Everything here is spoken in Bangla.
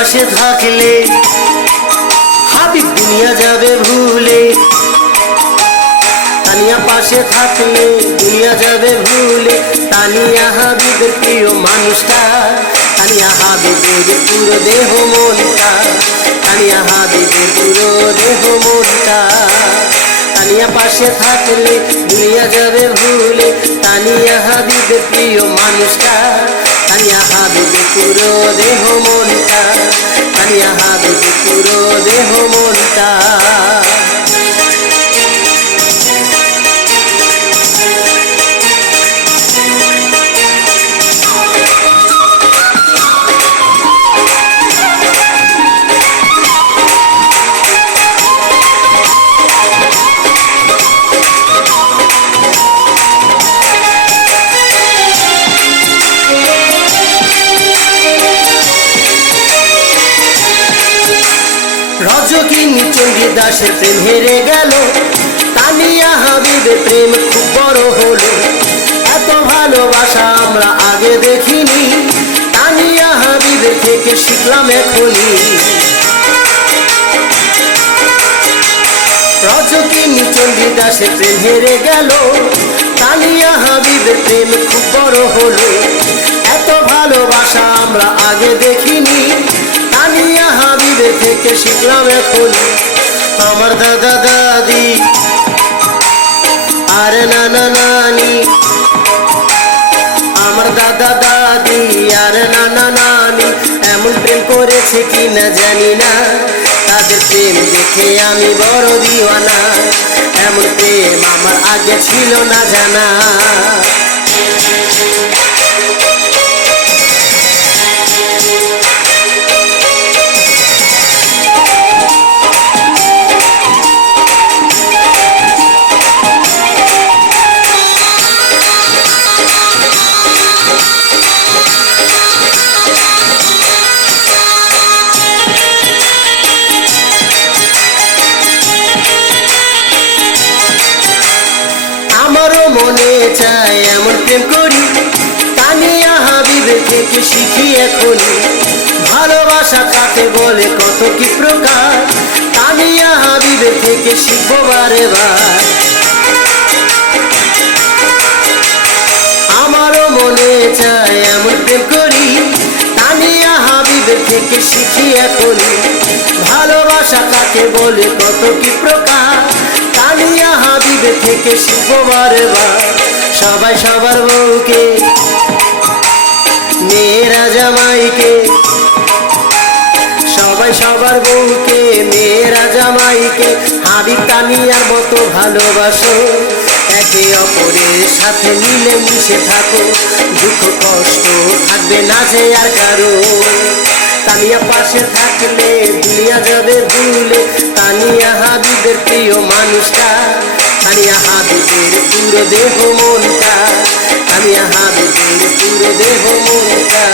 পাশে থাকলে হাবিব দুনিয়া যাবে ভুলে। তানিয়া পাশে থাকলে দুনিয়া যাবে ভুলে। তানিয়া হাবিবের প্রিয় মানুষটা, তানিয়া হাবিবের পুরো দেহ মনটা, তানিয়া হাবিবের পুরো দেহ মনটা। তানিয়া পাশে থাকলে দুনিয়া যাবে ভুলে। তানিয়া হাবিবের প্রিয় মানুষটা, তানিয়া হাবিবের পুরো দেহ মনটা, তানিয়া হাবিবের পুরো দেহ মনটা। রজকিনী চণ্ডীদাসের প্রেম হেরে গেল, তানিয়া হাবিবের প্রেম খুব বড় হলো। এত ভালোবাসা আমরা আগে দেখিনি, তানিয়া হাবিবের থেকে শিখলাম এখনই। রজকিনী চণ্ডীদাসের প্রেম হেরে গেল, তানিয়া হাবিবের প্রেম খুব বড় হলো। এত ভালোবাসা আমরা আগে দেখিনি, তানিয়া হাবিবের থেকে শিখলাম এখন। আমার দাদা দাদি আর নানা নানি, আমার দাদা দাদি আর নানা নানি এমন প্রেম করেছে কি না জানি না। তাদের প্রেম দেখে আমি বড় দিওয়ানা, এমন প্রেম আমার আগে ছিল না জানা। আমারও মনে চায় এমন প্রেম করি, তানিয়া হাবিবের থেকে শিখি এখন। ভালোবাসা কাকে বলে কত কি প্রকার, তানিয়া হাবিবের থেকে শিখবো বারে বার। আমারও মনে চায় এমন প্রেম করি, তানিয়া হাবিবের থেকে শিখি এখন। ভালোবাসা কাকে বলে কত কি প্রকার, তানিয়া হাবিবের থেকে শিখবো বারে বার। সবাই সবার বউকে, মেয়েরা জামাইকে, সবাই সবার বউকে, মেয়েরা জামাইকে হাবিব তানিয়ার মতো ভালোবাসো। একে অপরের সাথে মিলে মিশে থাকো, দুঃখ কষ্ট থাকবে না যে আর কারো। তানিয়া পাশে থাকলে দুনিয়া যাবে ভুলে। তানিয়া হাবিবের প্রিয় মানুষটা, তানিয়া হাবিবের পুরো দেহ মনটা, তানিয়া হাবিবের পুরো দেহ মনটা।